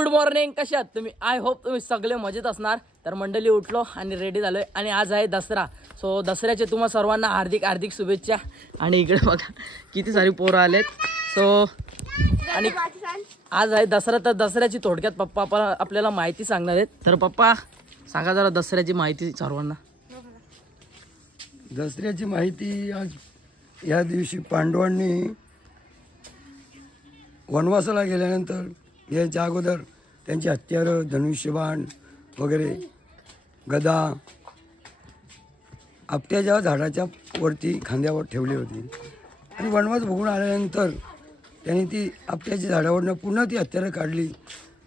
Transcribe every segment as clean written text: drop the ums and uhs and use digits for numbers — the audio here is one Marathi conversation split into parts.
Good morning. कसे आहात तुम्ही? आय होप तुम्ही सगळे मजेत असणार. तर मंडळी उठलो आणि रेडी झालोय आणि आज आहे दसरा. सो दसऱ्याचे तुम्हा सर्वांना हार्दिक हार्दिक शुभेच्छा. आणि इकडे बघा किती सारी पोरं आलेत. सो आणि आज आहे दसरा. तर दसऱ्याची थोडक्यात पप्पा आपल्याला माहिती सांगणार आहेत. तर पप्पा सांगा जरा दसऱ्याची माहिती सर्वांना. दसऱ्याची माहिती. आज या दिवशी पांडवांनी वनवासाला गेल्यानंतर याच्या अगोदर त्यांची हत्यारं, धनुष्यबाण वगैरे, गदा आपट्याच्या झाडाच्या वरती खांद्यावर ठेवली होती. आणि वनवास बघून आल्यानंतर त्यांनी ती आपट्याच्या झाडावरनं पुन्हा ती हत्यारं काढली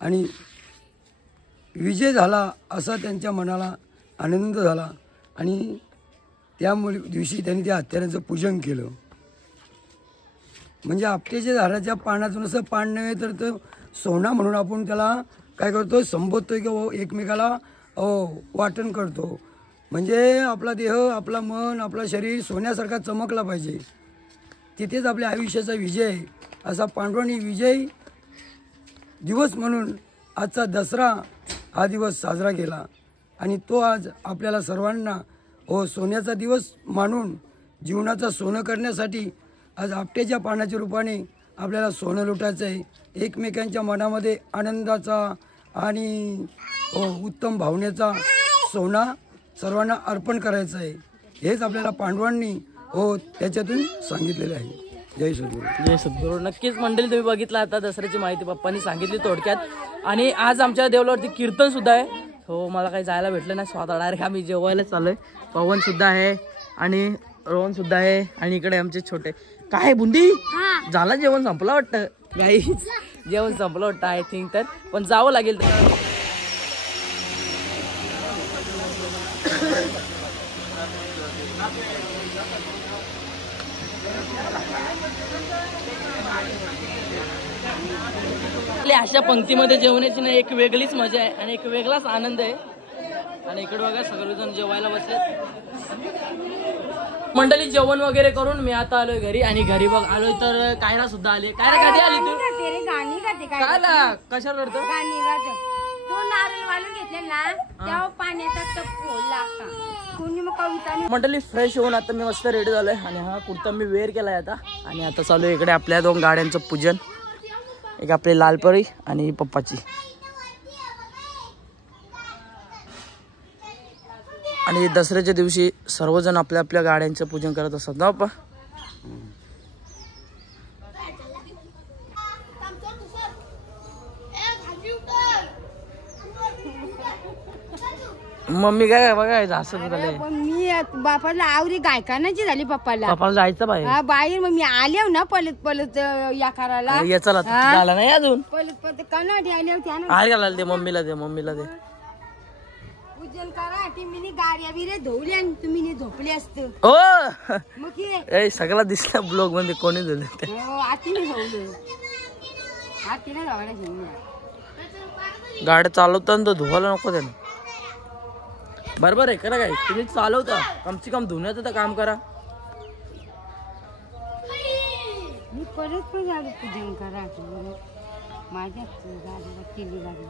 आणि विजय झाला असा त्यांच्या मनाला आनंद झाला. आणि त्यामुळे दिवशी त्यांनी त्या हत्यारांचं पूजन केलं. म्हणजे आपट्याच्या झाडाच्या पानातून असं पान नव्हे तर तो सोना म्हणून आपण त्याला काय करतो, संबोधतो किंवा एकमेकाला वाटण करतो. म्हणजे आपला देह, आपला मन, आपला शरीर सोन्यासारखा चमकला पाहिजे. तिथेच आपल्या आयुष्याचा विजय असा पांडवांनी विजय दिवस म्हणून आजचा दसरा हा दिवस साजरा केला. आणि तो आज आपल्याला सर्वांना सोन्याचा दिवस मानून जीवनाचं सोनं करण्यासाठी आज आपट्याच्या पानाच्या रूपाने आपल्याला सोनं लुटायचं आहे. एकमेकांच्या मनामध्ये आनंदाचा आणि उत्तम भावनेचा सोना सर्वांना अर्पण करायचं आहे. हेच आपल्याला पांडवांनी त्याच्यातून सांगितलेलं आहे. जय सद्गुरू. जय सद्गुरू. नक्कीच मंडळी तुम्ही बघितलं आता दसऱ्याची माहिती पप्पांनी सांगितली थोडक्यात. आणि आज आमच्या देवलावरती कीर्तन सुद्धा आहे. हो मला काही जायला भेटलं नाही. स्वतः डायरेक्ट आम्ही जेवायला चाललोय. पवन सुद्धा आहे आणि रोहन सुद्धा आहे. आणि इकडे आमचे छोटे काय बुंदी झाला. जेवण संपलं वाटतं गाईज. जेवण संपलं वाटतं आय थिंक. तर पण जावं लागेल. अशा पंक्तीमध्ये जेवण्याची ना एक वेगळीच मजा आहे आणि एक वेगळाच आनंद आहे. आणि इकडे बघा सगळेजण जेवायला बसले. मंडळी जेवण वगैरे करून मी आता आलोय घरी. आणि घरी बघ आलोय तर कायरा सुद्धा आली. कायरा कधी आली तू? काय कशाला रडतो? मंडळी फ्रेश होऊन आता मी मस्त रेडी झालोय. आणि हा कुर्ता मी वेअर केलाय आता. आणि आता चालू इकडे आपल्या 2 गाड्यांचं पूजन. एक आपली लालपरी आणि पप्पाची. आणि दसऱ्याच्या दिवशी सर्वजण आपल्या आपल्या गाड्यांचं पूजन करत असतात ना पप्पा. मम्मी काय बघाय असं झालंय. मी बापाला आवरी गायकानाची झाली. पप्पाला जायचं बाहेर. बाहेर मग मी आले ना पलत या करायला. याचा झाला नाही अजून. पलत कनाडी आले होते. हार घालायला दे मम्मीला. दे पूजन करा. मी गाड्या बिरे धुवल्या आणि तुम्ही झोपले असतं. ओ मग सगळा दिसला ब्लॉग मध्ये कोणी दिलं ते. आतीने धुवलं. आतीने धावायला गाड्या चालवताना तर धुवायला नको त्यानं. बरोबर आहे करा. काय तुम्ही चालवता कमसे कम धुण्याचं तर काम करा. मी परत पण झालं पूजन करा. माझ्या गाडीला केली गाडी.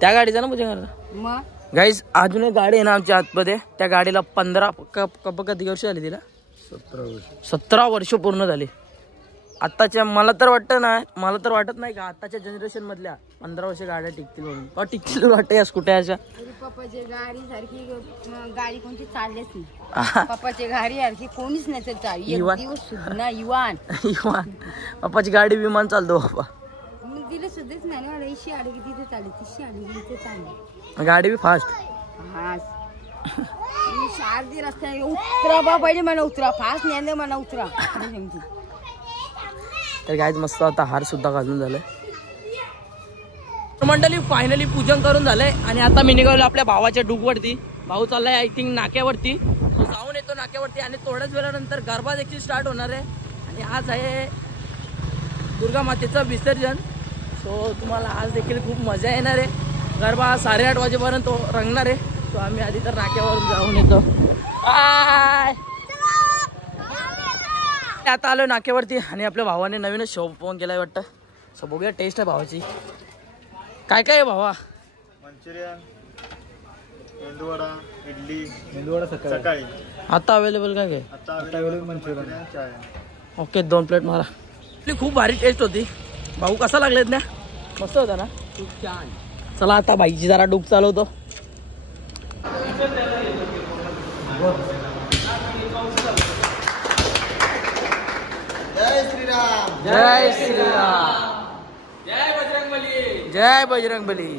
त्या गाडीचा ना पूजन करा. मग गाईज अजून एक गाडी आहे ना आमच्या आतमध्ये. त्या गाडीला 15 किती वर्ष झाली तिला? 17 वर्ष पूर्ण झाली. आत्ताच्या मला तर वाटत नाही का आत्ताच्या जनरेशन मधल्या 15 वर्ष गाड्या टिकतील म्हणून. टिकतील वाटतं या स्कूट्याच्या. पप्पाची गाडी सारखी गाडी कोणती चाललेच नाही. पप्पाची गाडी सारखी कोणीच नाही चालली. युवान पप्पाची गाडी विमान चालतो बाबा. दिलं सुद्धाच नाही. इशी आली की तिथे चालली, तिशी आली की तिथे चालली. गाडी बी फास्ट. शारदी रस्त्याने उतरा बा पहिले मला उतरा. फास्ट नाही मला उतरा. तर गाईज मस्त आता हार सुद्धा घालून झालंय. मंडळी फायनली पूजन करून झालंय. आणि आता मी निघालो आपल्या भावाच्या डूगवरती. भाऊ चाललाय आय थिंक नाक्यावरती. जाऊन येतो नाक्यावरती. आणि थोड्याच वेळानंतर गरबा देखील स्टार्ट होणार आहे. आणि आज आहे दुर्गा मातेचं विसर्जन. सो तुम्हाला आज देखील खूप मजा येणार आहे. गरबा 8:30 वाजेपर्यंत रंगणार आहे. सो आम्ही आधी तर नाक्यावरून जाऊन येतो. आता आलो नाक्यावरती. आणि आपल्या भावाने नवीनच शो ओपन केलाय वाटतं. सो बघूया टेस्ट आहे भावाची. काय काय आहे भावा? मंचुरियन, मेंदूवडा, इडली, मेंदूवडा सकाळी. आता अवेलेबल काय काय? आता अवेलेबल मंचुरियन, चाय. ओके 2 प्लेट मारा. आपली खूप भारी टेस्ट होती. भाऊ कसा लागलेत ना? मस्त होता ना? खूप छान. चला आता बाईची जरा डूक चालवतो. जय श्रीराम. जय श्रीराम. जय बजरंगबली. जय बजरंगबली.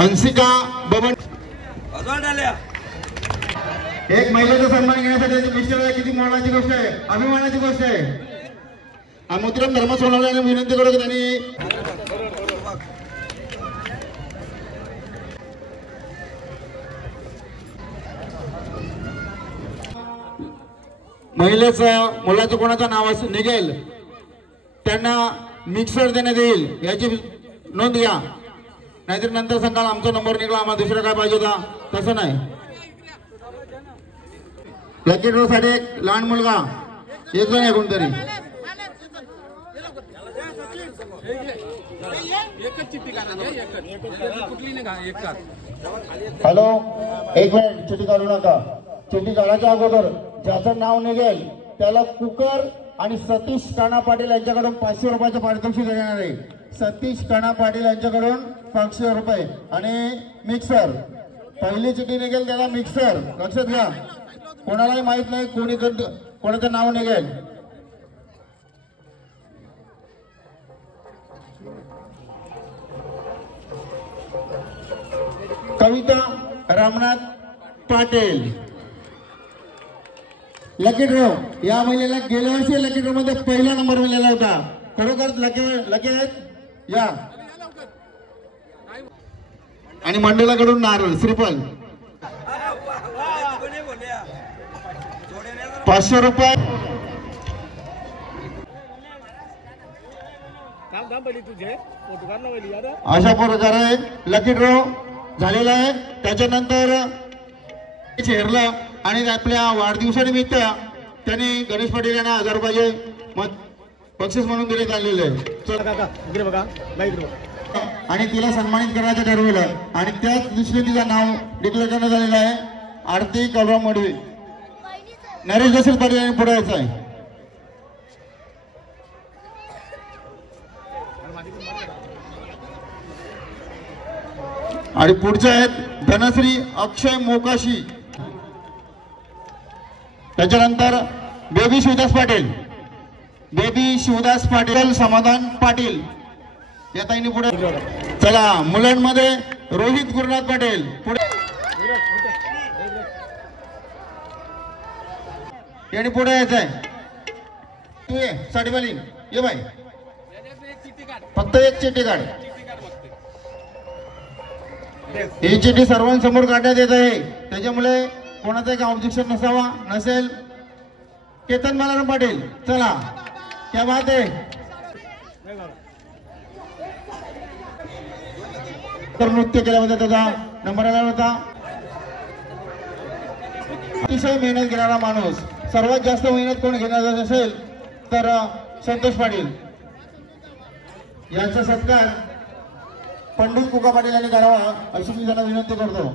हंसिका बबन. एक महिलेचा सन्मान घेण्यासाठी मिस्टर किती मानाची गोष्ट आहे, अभिमानाची गोष्ट आहे. मोतीराम धर्म सोनवणे विनंती करतो की त्यांनी महिलेचं मुलाचं कोणाचं नाव निघेल त्यांना मिक्सर देण्यात येईल याची नोंद घ्या. नाहीतर नंतर सांगाल आमचा नंबर निघाला, आम्हाला दुसरं काय पाहिजे होता. तसं नाही. लकी ड्रॉ साठी एक लहान मुलगा एक जण आहे कोणतरी. हॅलो, एक मिनिट, चिठ्ठी काढू नका. चिठ्ठी काढायच्या अगोदर ज्याचं नाव निघेल त्याला कुकर आणि सतीश काना पाटील यांच्याकडून 500 रुपयाचं पारितोषिक देणार आहे. सतीश काना पाटील यांच्याकडून 500 रुपये आणि मिक्सर. पहिली चिठ्ठी निघेल त्याला मिक्सर. लक्षात घ्या, कोणालाही माहित नाही कोणाचं नाव निघेल. कविता रामनाथ पाटील. लकी ड्रॉ या महिलेला गेल्या वर्षी लकी ड्रॉ मध्ये पहिला नंबर मिळाला होता. खरोखर लकी आहेत या. आणि मंडळाकडून नारळ श्रीफल 500 रुपये. अशा प्रकारे लकी ड्रॉ झालेला आहे. त्याच्यानंतर चेहरला आणि आपल्या वाढदिवसानिमित्त त्यांनी गणेश पाटील यांना 1000 रुपये बक्षीस म्हणून देण्यात आलेले आहे. आणि तिला सन्मानित करण्याचं ठरवलं आणि त्याच दिवशी तिचं नाव डिक्लेअर करण्यात आलेलं आहे. आरती कलराम मडवी. नरेश दशरथ पाटील यांनी पुढे यायचं आहे. आणि पुढचे आहेत धनश्री अक्षय मोकाशी. त्याच्यानंतर बेबी शिवदास पाटील. बेबी शिवदास पाटील समाधान पाटील या ताईंनी पुढे. चला, मुलांमध्ये रोहित गुरुनाथ पाटील पुढे यांनी पुढे यायचं आहे. तू ये साडीवाली ये बाई, फक्त एक चिठ्ठी काढ. ही चिठ्ठी सर्वांसमोर काढण्यात येत आहे, त्याच्यामुळे कोणाचं एक ऑब्जेक्शन नसेल. केतन बालाराम पाटील, चला, क्या बात आहे. नृत्य केल्याबद्दल त्याचा नंबर आला होता. अतिशय मेहनत घेणारा माणूस. सर्वात जास्त मेहनत कोण घेणार असेल तर संतोष पाटील यांचा सत्कार पंडित कुका पाटील यांनी करावा अशी मी त्यांना विनंती करतो.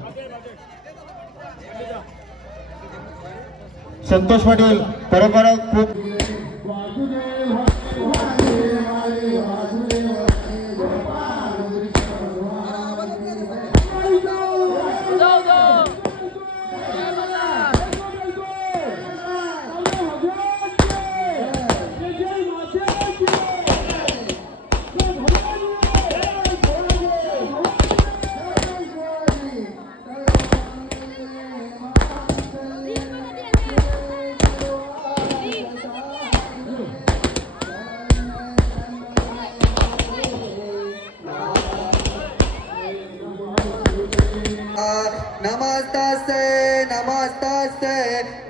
संतोष पाटील खरोखरच खूप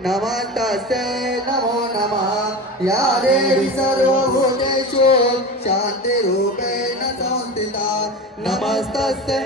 नमस्तस्ते नमो नमः या देवी सर्वभूतेषु शान्तिरूपेण संस्थिता. नमस्तस्ते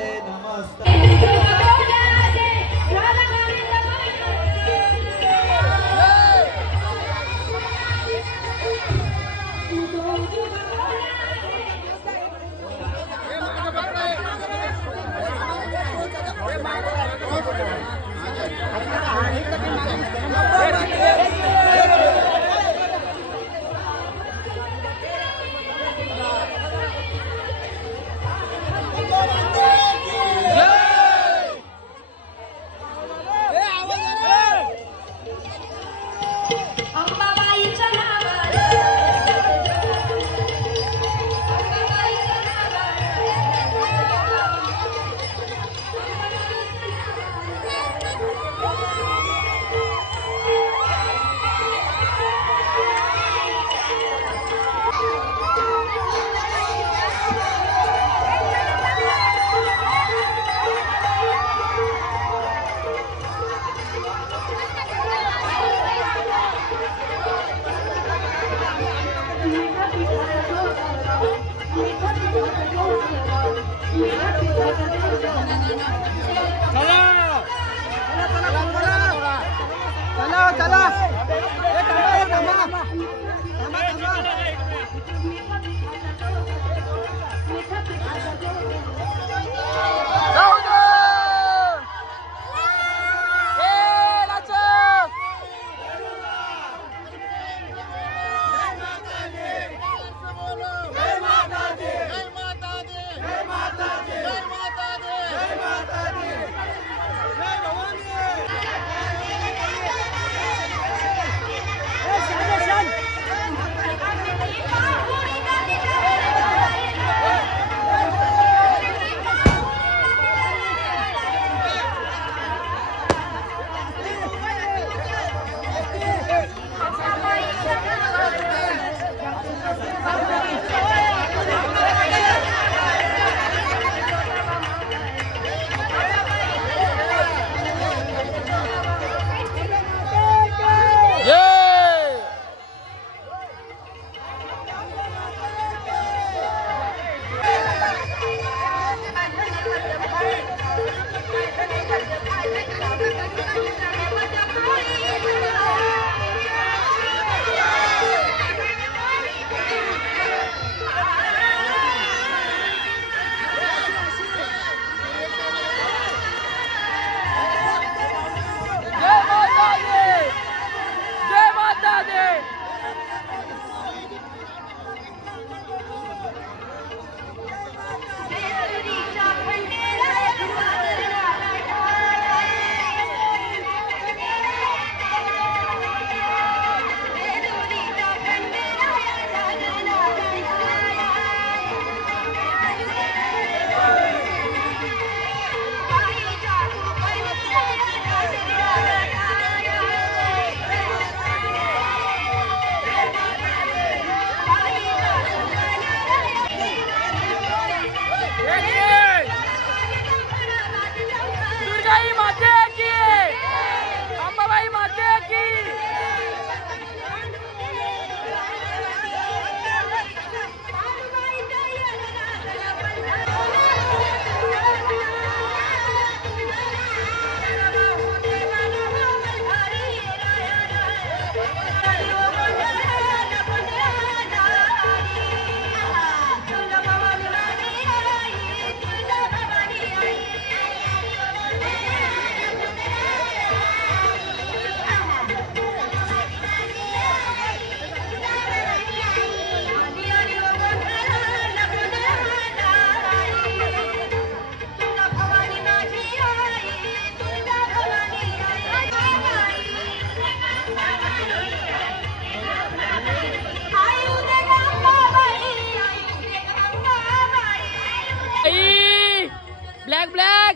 ब्लॅक ब्लॅक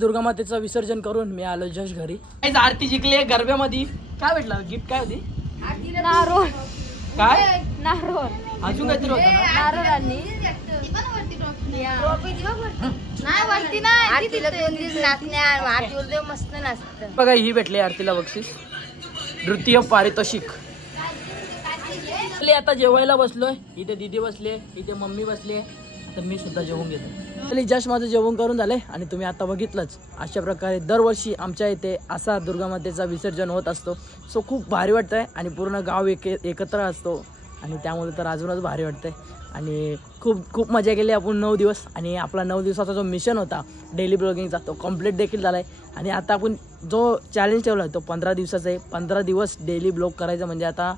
दुर्गा मातेचं विसर्जन करून मी आलो जस्ट घरी. आरती जिंकली गरब्यामध्ये. काय भेटलं गिफ्ट? काय होती? नारोळ. काय नारोळ? अजून काहीतरी होतं ना? नारोळांनी मस्त नाचत बघा. ही भेटली आरतीला बक्षीस, नृत्य पारितोषिक. आता जेवायला बसलोय. इथे दीदी बसले, इथे मम्मी बसली. आता मी सुद्धा जेवून घेतो. जस्ट माझं जेवण करून झालंय आणि तुम्ही आता बघितलंच अशा प्रकारे दरवर्षी आमच्या इथे असा दुर्गा मातेचा विसर्जन होत असतो. सो खूप भारी वाटतंय आणि पूर्ण गाव एकत्र असतो आणि त्यामुळे तर अजूनच भारी वाटतंय. आणि खूप खूप मजा केली आपण 9 दिवस. आणि आपला 9 दिवसाचा जो मिशन होता डेली ब्लॉगिंगचा तो कंप्लीट देखील झाला आहे. आणि आता आपण जो चॅलेंज ठेवला तो 15 दिवसाचा आहे. 15 दिवस डेली ब्लॉग करायचा. म्हणजे आता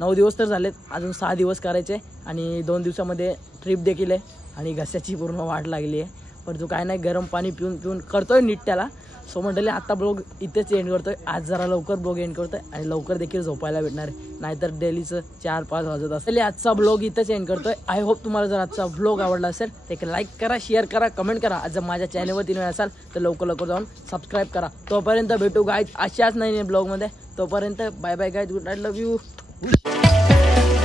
9 दिवस तर झालेत, अजून 6 दिवस करायचे. आणि 2 दिवसामध्ये ट्रिप देखील आहे आणि घशाची पूर्ण वाढ लागली आहे. पण जो काय नाही, गरम पाणी पिऊन पिऊन करतोय नीट त्याला. सो मंडळी आता ब्लॉग इथेच एंड करतोय. आज जरा लवकर ब्लॉग एंड करतोय आणि लवकर देखील झोपायला भेटणार आहे, नाहीतर डेलीचं 4-5 वाजत असेल. आजचा ब्लॉग इथेच एंड करतोय. आय होप तुम्हाला जर आजचा ब्लॉग आवडला असेल तर एक लाईक करा, शेअर करा, कमेंट करा. आज जर माझ्या चॅनलवरती नवीन असाल तर लवकर जाऊन सबस्क्राईब करा. तोपर्यंत भेटू गाईज अशाच नाही ब्लॉगमध्ये. तोपर्यंत bye bye guys. Good night, love you.